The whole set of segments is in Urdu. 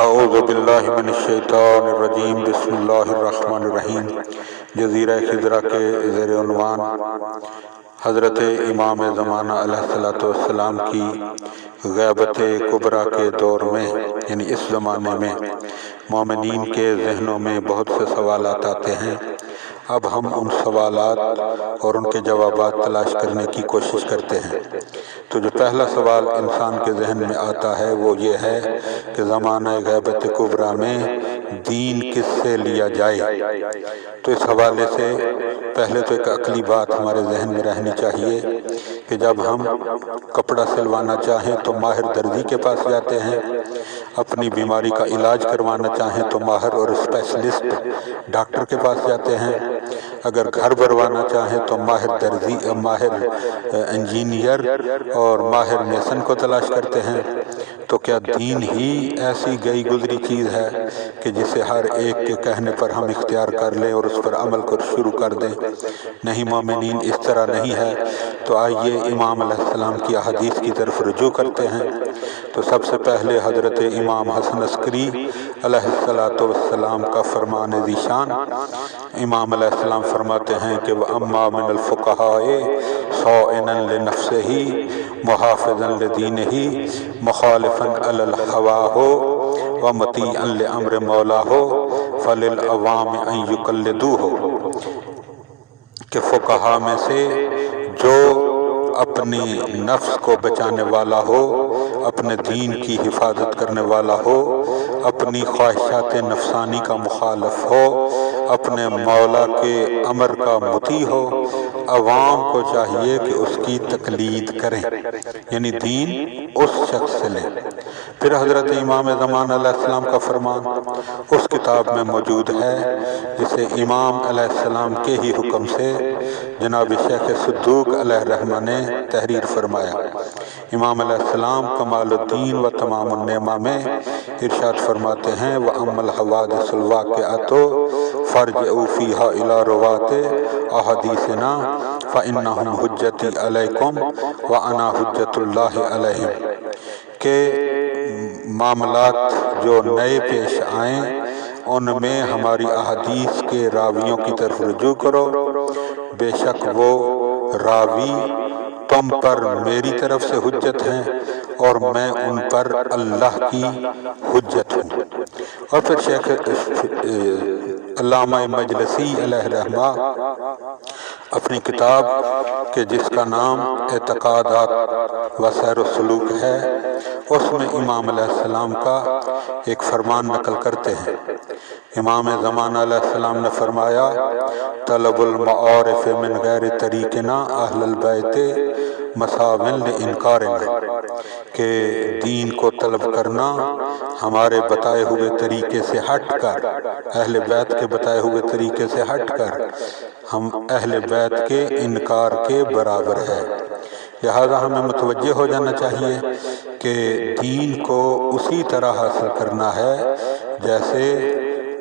اعوذ باللہ من الشیطان الرجیم بسم اللہ الرحمن الرحیم۔ جزیرہ خضرہ کے زیر عنوان حضرت امام زمانہ علیہ السلام کی غیبت کبریٰ کے دور میں، یعنی اس زمانے میں مومنین کے ذہنوں میں بہت سے سوالات آتے ہیں۔ اب ہم ان سوالات اور ان کے جوابات تلاش کرنے کی کوشش کرتے ہیں۔ تو جو پہلا سوال انسان کے ذہن میں آتا ہے وہ یہ ہے کہ زمانہ غیبت کبریٰ میں دین کس سے لیا جائے۔ تو اس حوالے سے پہلے تو ایک عقلی بات ہمارے ذہن میں رہنی چاہیے کہ جب ہم کپڑا سلوانا چاہیں تو ماہر درزی کے پاس جاتے ہیں، اپنی بیماری کا علاج کروانا چاہیں تو ماہر اور اسپیشلسٹ ڈاکٹر کے پاس جاتے ہیں، اگر گھر بنوانا چاہیں تو ماہر درزی، ماہر انجینئر اور ماہر میسن کو تلاش کرتے ہیں۔ تو کیا دین ہی ایسی گئی گزری چیز ہے کہ جسے ہر ایک کے کہنے پر ہم اختیار کر لیں اور اس پر عمل کو شروع کر دیں؟ نہیں مومنین، اس طرح نہیں ہے۔ تو آئیے امام علیہ السلام کی احادیث کی طرف رجوع کرتے ہیں۔ تو سب سے پہلے حضرت امام حسن عسکری علیہ السلام کا فرمان ذیشان۔ امام علیہ السلام فرماتے ہیں کہ وَأَمَّا مِنَ الْفُقَهَاءِ صَائِنًا لِنَفْسِهِ مُحَافِظًا لِدِينِهِ مُخَالِفًا عَلَى الْهَوَىٰ وَمُطِيعًا لِأَمْرِ مَوْلَاهُ فَلِلْعَوَامِ أَن يُقَلِّدُوهُ، کہ فقہا میں سے جو اپنی نفس کو بچانے والا ہو، اپنے دین کی حفاظت کرنے والا ہو، اپنی خواہشات نفسانی کا مخالف ہو، اپنے مولا کے امر کا مطیع ہو، عوام کو چاہیے کہ اس کی تقلید کریں، یعنی دین اس شخص سے لیں۔ پھر حضرت امام زمانہ علیہ السلام کا فرمان اس کتاب میں موجود ہے جسے امام علیہ السلام کے ہی حکم سے جناب شیخ صدوق علیہ الرحمہ نے تحریر فرمایا۔ امام علیہ السلام کمال الدین و تمام النعمہ میں ارشاد فرماتے ہیں وَأَمَّا الْحَوَادِثُ الْوَاقِعَةُ فَارْجِعُوا فِيهَا إِلَىٰ رُوَاةِ أَحَادِيثِنَا فَإِنَّهُمْ حُجَّتِي عَلَيْكُمْ وَأَنَا حُجَّةُ اللَّهِ عَلَيْهِمْ، کہ معاملات جو نئے پیش آئیں ان میں ہماری احادیث کے راویوں کی طرف رجوع کرو، بے شک وہ راوی تم پر میری طرف سے حجت ہیں اور میں ان پر اللہ کی حجت ہوں۔ اور پھر شیخ علامہ مجلسی علیہ الرحمہ اپنی کتاب کے جس کا نام اعتقادات و سیر و سلوک ہے، اس میں امام علیہ السلام کا ایک فرمان نقل کرتے ہیں۔ امام زمانہ علیہ السلام نے فرمایا طلب المعارف من غیر طریقنا اہل البیت مساوٍ لانکارنا، کہ دین کو طلب کرنا ہمارے بتائے ہوئے طریقے سے ہٹ کر، اہل بیت کے بتائے ہوئے طریقے سے ہٹ کر ہم اہل بیت کے انکار کے برابر ہے۔ لہذا ہمیں متوجہ ہو جانا چاہیے کہ دین کو اسی طرح حاصل کرنا ہے جیسے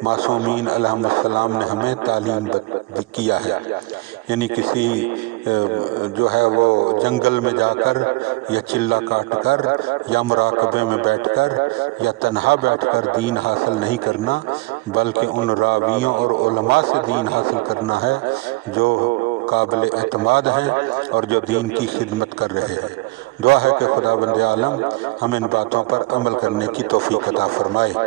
معصومین علیہ السلام نے ہمیں تعلیم کیا ہے، یعنی کسی جو ہے وہ جنگل میں جا کر یا چلہ کاٹ کر یا مراقبے میں بیٹھ کر یا تنہا بیٹھ کر دین حاصل نہیں کرنا، بلکہ ان راویوں اور علماء سے دین حاصل کرنا ہے جو قابل اعتماد ہیں اور جو دین کی خدمت کر رہے ہیں۔ دعا ہے کہ خداوند عالم ہم ان باتوں پر عمل کرنے کی توفیق عطا فرمائے۔